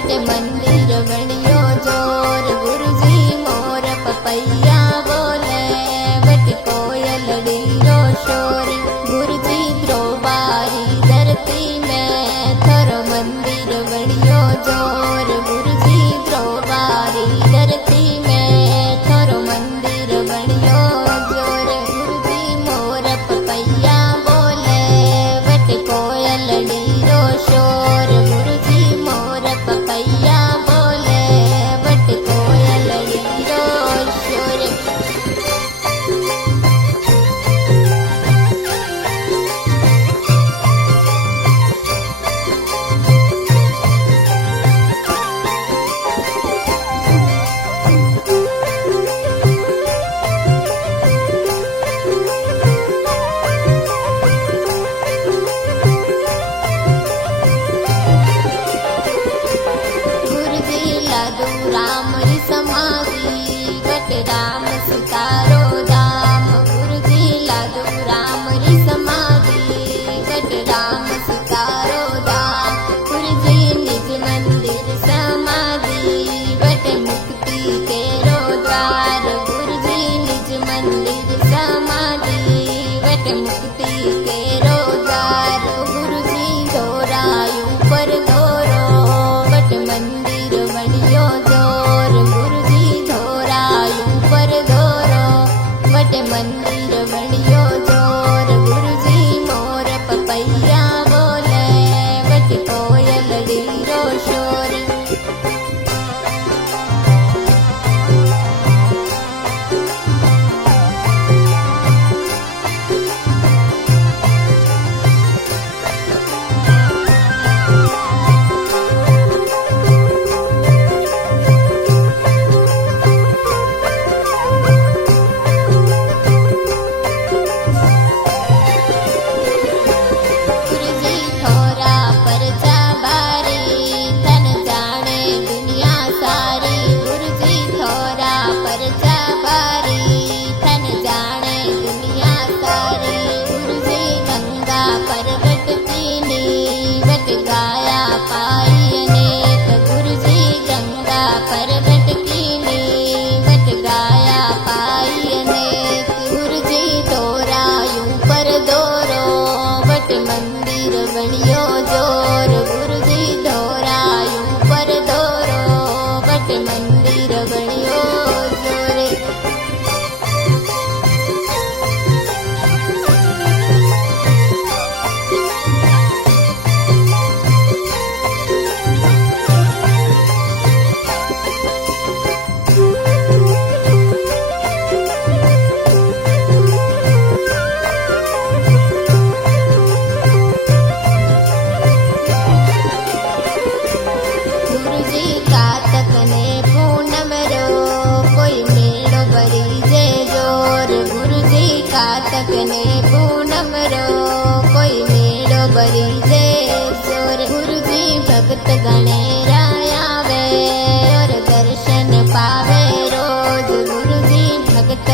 What मंदिर बणियो जोर गुरुजी मोर papaya बोले वट कोयलड़ी रो शोर गुरुजी द्रोबारी धरती में थोरो मंदिर बणियो जोर गुरुजी द्रोबारी धरती में थोरो मंदिर बणियो जोर गुरुजी मोर पपैया बोले वट कोयलड़ी रो शोर गुरुजी मोर पपैया बोले वट कोयलड़ी रो शोर। गुरुजी लादू राम री समाधि वट राम सितारो धाम गुरुजी लादू राम री समाधि वट राम सितारो धाम गुरुजी निज मंदिर समाधि वट मुक्ति केरो द्वार गुरुजी निज मंदिर समाधि वट मुक्ति केरो द्वार गुरुजी दोरायू पर दोरो वट मंदिर बणियो जोर गुरुजी धोरायू पर दोरो वट मंदिर बणियो जोर गुरुजी मोर पपैया बोले वट कोयलड़ी रो शोर। गुरुजी थोरा परचा बारी धन जाने दुनिया सारी गुरुजी थोरा परचा बारी धन जाने दुनिया सारी गुरुजी गंगा पर्वत पीनी वट गाया पाई अनेक गुरुजी गंगा पर्वत पीनी वट गाया पाई अनेक गुरुजी दोरायू पर दोरो वट मंदिर बणियो जोर गुरुजी दोरायू पर दोरो वट मंदिर बणियो जोर। गुरुजी कातक ने पूनम रो कोई मेड़ो भरी जे जोर गुरुजी कातक ने पूनम रो कोई मेड़ो भरी जे जोर गुरुजी भक्त गणेरा आवे और दर्शन पावे रोज गुरुजी भक्त